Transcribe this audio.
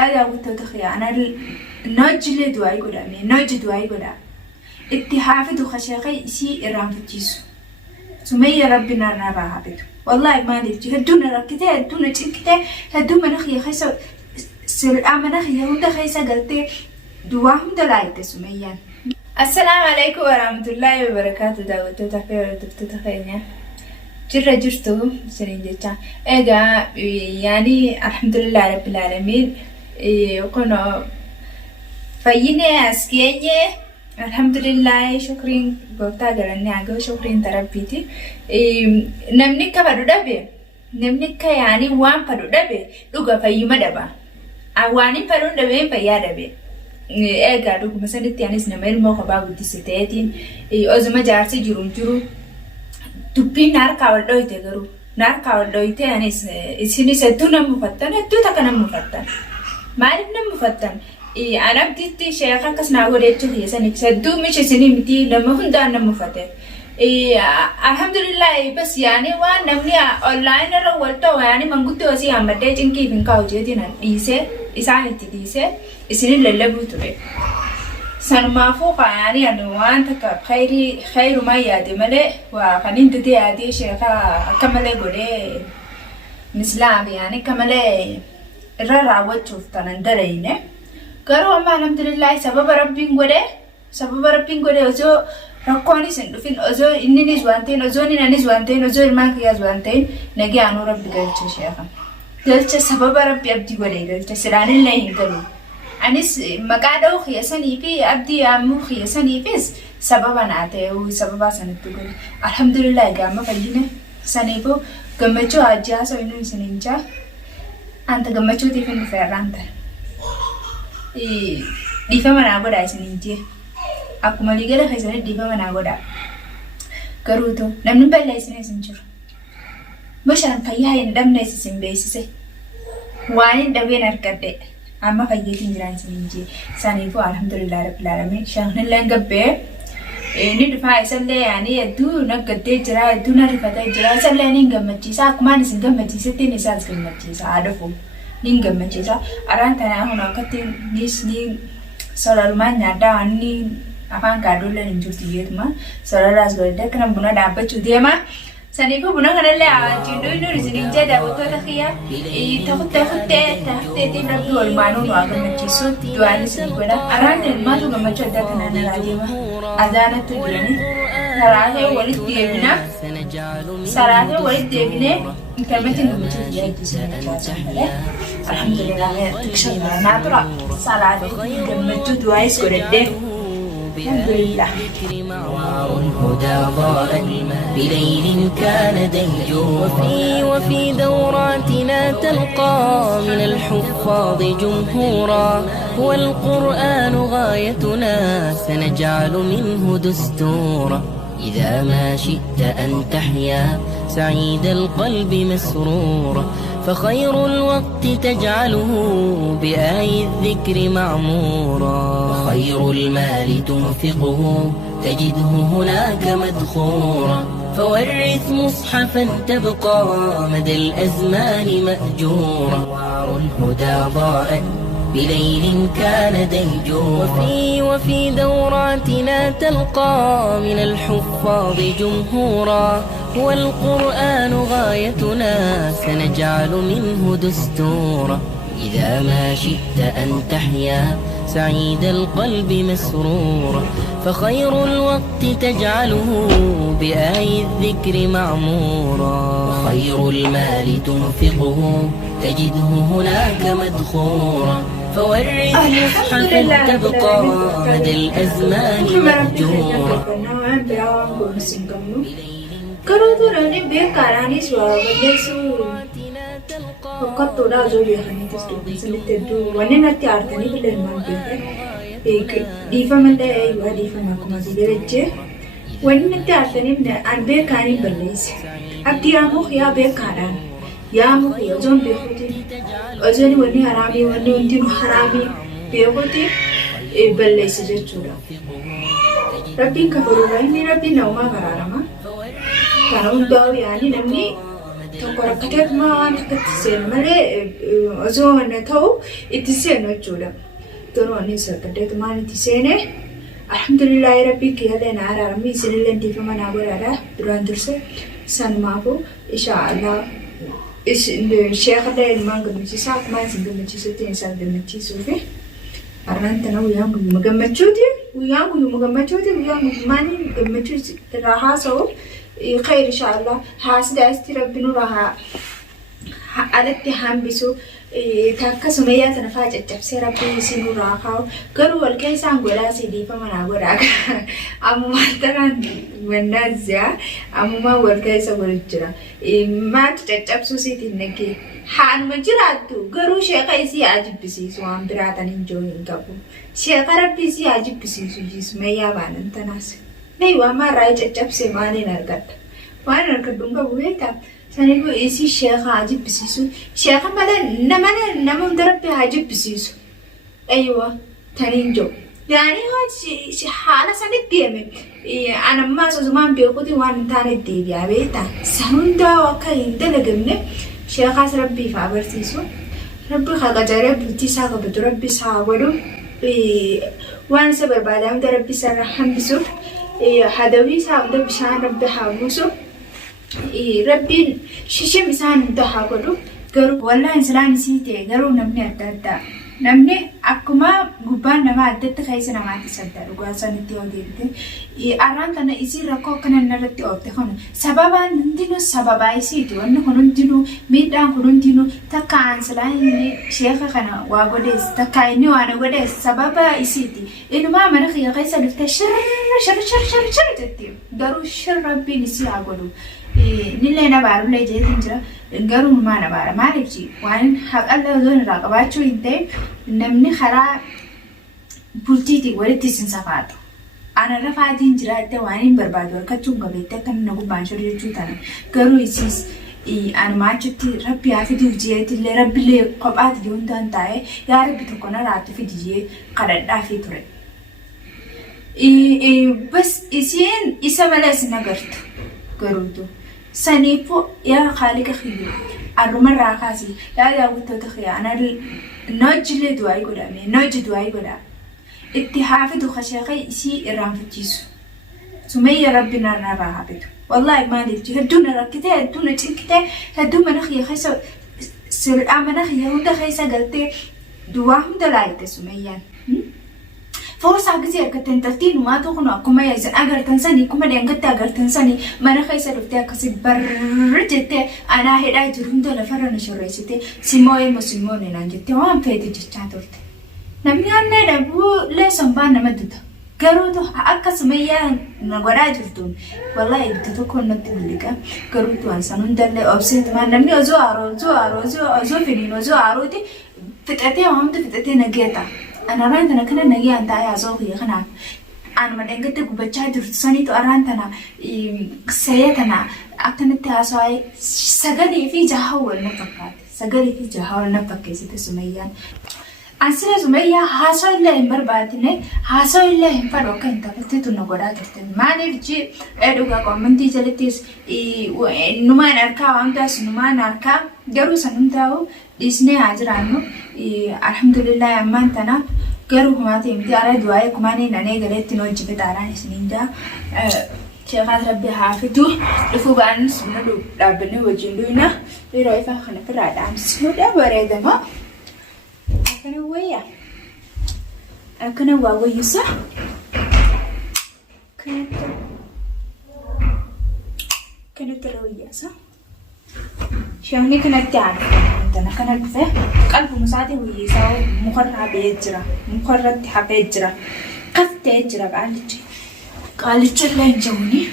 لا قلت تخي أنا نوجل دواي قدا نوجل دواي قدا اتحافظ وخشاقي شيء إرام في الجيسو سمية ربنا نراها بيتو والله ما نفجي هدونا ركتة هدونا تنكتة هدونا نخي خيسا سلام نخي هوندا خيسا قلتي دواهم دلايت سمية. السلام عليكم ورحمة الله وبركاته. دعوتو تخير دكتو تخيرنا جرى جرتو سنين جتا إيجا يعني الحمد لله رب العالمين وكنا فيني أسكيني الحمد لله شكرين بوقتا جراني عجو شكرين تربيتي نمني كبرو دبي نمني كياني وان بدو دبي لوجا فيما دبا أواني بدو دبي فيا دبي إيجا لوجا مثلا تياني سنمير مو خبا بدي ستاتين أزما جارسي جرون جرو تبين نار كاولدو يتجرو نار كاولدو يتي يعني إسيني سدونا مفتن هدو تكنا مفتن ما عرفنا مفتن أنا بديت شيخا كسنا وريتو هي سنة سدو مش سنة متي لما هندانا مفتن الحمد لله بس يعني وانا مني أونلاين روالتو يعني من قلت وسي عمدي جنكي بنكاو جدينا ديسه إسانة ديسه إسيني للبوتوري سنما فوق يعني أنوان تك خير ما يادي ملء وخلين تدي عادي شيخا كملة قولي مسلم يعني كملة الرراوة شوفتنا ندرينه كرو ما الحمد لله سبب ربين قولي أزو ركوني سندفين أزو إنني زوانتين أزو إنني زوانتين أزو إرمان كيا زوانتين نجي أنو ربي قلت شيخا قلت سبب ربي أبدي قولي قلت سران الله ينقلو أنيس مقعدو خياسني في أبدي أمو خياسني فيس سببا نعته وسببا سنتقول الحمد لله قام فينا سنيبو قمتشو أجياسو إنو سنينجا أنت قمتشو تفين فيرانتا ديفا من أقودا سنينجي أكو مليقرا خيساني ديفا من أقودا كروتو نمن بلا سنين سنجر مشان فيها يندم نيسي سنبيسي وانين دبين أركده أما فيجي جيران سنينجي سانيفو الحمد لله رب العالمين شغلنا لنجبه ندفع سلة يعني يدو نقدر جرا يدو نرفع جرا سلة نينجمتشي سا كمان نينجمتشي ستين نسال نينجمتشي سا عارفه نينجمتشي سا أران تنا هنا كتير ني سولار ما نادا أني أفان كادولا نجوتي ما سولار راس قلده كنا بنا دابة جودي ما سنيفو بنا كنا لا جندو إنه رزقنجة دابة تخيا تاخد تبرد والمانو نواقم نجسو دواني سنيفونا أران ما تو كم تشدا كنا نراجيما أذانا تجرني سراته ولد ديبنا كلمة إنه تجي الحمد لله تكشفنا ناترا سراته كلمة تدوايس كرده الحمد لله. نوار الهدى ضاءت بليل كان ديجو وفي دوراتنا تلقى من الحفاظ جمهورا والقرآن غايتنا سنجعل منه دستورا إذا ما شئت أن تحيا سعيد القلب مسرورا فخير الوقت تجعله بآي الذكر معمورا وخير المال تنفقه تجده هناك مدخورا فورث مصحفا تبقى مدى الأزمان مأجورا نوار الهدى ضاءت بليل كان ديجو وفي دوراتنا تلقى من الحفاظ جمهورا والقرآن غايتنا سنجعل منه دستورا إذا ما شئت أن تحيا سعيد القلب مسرورا فخير الوقت تجعله بآي الذكر معمورا وخير المال تنفقه تجده هناك مدخورا فورث مصحفا تبقى مدى الأزمان مهجورا كرودوراني بيكاراني سوارا بدلسو وقتودا زولي خاني تستوبي سلتدو وننا تيارتني بالرمان بيك ديفا من ده أيوة ديفا ماكما بيجي وننا تيارتني من أن بيكاني بليس أبدي أموخ يا بيكاران يا أموخ يا زون بيخوتي أزوني وني حرامي وني ونتينو حرامي بيخوتي بليس جتشورا ربين كفروا رأيني ربين نوما غرارما كانوا داو يعني نمني tokko rakkatee ma waan akkatti seenu malee osoo wanna ta'u itti seenu jechuudha. Toroonni sakkaddeetu maan itti seene alhamdulillahi rabbii kiyyalee na araarami isinillee ndiifama naa godhaadha duraan durse sanumaafu inshaallah sheekhallee ilmaan gammachiisaa akkuma isin gammachiisutti isaan gammachiisuufi arraan tana guyyaan guyyuma gammachuuti guyyaan guyumaan gammachuuti irraa haasa'u khayr inshaallah haasida isti rabbi nurraa alatti hambisu takka Sumayyaa tana faa caccabsee rabbi isin nurraa kaa'u garuu wal keessaan godhaa sidiifama naa godhaa ammumaan tanaan mannaazyaa ammumaan wal keessa godhu jira maatu caccabsuu siitiin nagee haanuma jiraattu garuu sheeqa isii haa jibbisiisu waan biraatan hin jiru hin qabu sheeqa rabbi isii haa jibbisiisu Sumayyaa baanan tanaas mee waan maarraa caccabsee maaliin argadha waan argadhu hin qabu beektaa sanifu isi sheekha ajib bisisu sheekha nama darabbi ajib bisisu aywa taninjo yani hala sanit diyeme anamma so zaman beekoti waan taane deebi'a beekta sanunda wakka hindalagamne sheekha rabbi fa abarsiisu rabbi khaqajare buti saa qabatu rabbi saa godhu waan isa barbaadamu darabbi sarra hambisu hadawi saa hunda bishaan rabbi haamusu Rabbiin shishim isaan hunda godhu garuu wallahi islaan siite garuu namni adda addaa namni akkuma gubbaan nama addatti keessa namaatti sadda dhugaa sanitti yoo deebite arraan kana isiin rakkoo akkana narratti oofte kun sababaan hundinuu sababaa isiiti wanni kun hundinuu miidhaan kun hundinuu takka aansilaan inni sheeka kana waa godhees takka inni waan godhees sababaa isiiti inumaa mana kiyya keessa dhuftee shirra jetti garuu shirra rabbiin isii haa godhu nillee na baarullee jeetiin jira garuu maa na baara maaliifchi waan haqalla zoon irraa qabaachuu hin ta'e namni karaa bultiitiin walitti isin safaatu ana rafaatiin jiraatte waan hin barbaadu harkachuun qabeette akka na gubbaan shiru jechuu tana garuu isiis anuma achitti rabbi haa fiduuf jeetillee rabbillee kophaati yoo hundaan taa'e yaa rabbi tokko na raatti fidi jee kadhadhaafii ture. Bas isiin isa malees na gartu garuutu. Sanifu ya khaliqa khiyo aruma raakasi ya daawwattoota khiyaana nojjile du'ay godhame nojji du'ay godha itti haafidu khashaqay isi irraanfachiisu Sumayya rabbina narraa haafidu wallahi maaliif hedduna rakkite hedduna cinkite hedduu mana khiya khaysa sir'aa mana khiya hunda khaysa galtee du'aa hunda laayite Sumayyaan Forsa gizi argatten taltiin maatu kun akkuma yaasan agartan sani kuma deengatte agartan sani mana keessa dhuftee akkasi barr jettee anaa hedhaa jiru hunda lafarra na shorreessite simmoo naan jettee waan feete jechaa turte. Namni annee dhabuu leesson baan nama duta. Garuutu akka Sumayyaa na godhaa jirtuun wallahi itti tokko natti mul'ika garuutu waan san hundallee obseet maan namni osoo aarooti fixatee waamtu fixatee nageeta. Ana rantana kana nagi anta ya zo ya kana an madengate gubacha jirtu sanitu arantana sayatana aktanatti haasaway sagali fi jahawal nafakkate Sumayyaan asira Sumayyaa haasoo illee hin barbaadne haasoo illee hin fadhu akka hin taphatti na godhaa turte maaliif jee dhugaa komantii jalatti numaan harkaa waan taas numaan harkaa garuu san hundaa'u dhiisnee haa jiraannu alhamdulillah ammaan tana garuu humaatee miti ara du'aa'ee kumaanii nanee galeetti nu hojjete taaraan isiniin jaa sheekaat rabbi haa fidu dhufuu baanis nu dhaabbanne wajjin dhuyna yeroo ifaa kana firraa dhaamsisuudha bareedama akkana waa wayyusa kanatti rawiyyaasa shaanni kanatti aanu kana dhufe qalbuma isaatii wayyisaa mukarra hafee jira kaftee jira qaalichi illee hin jiruni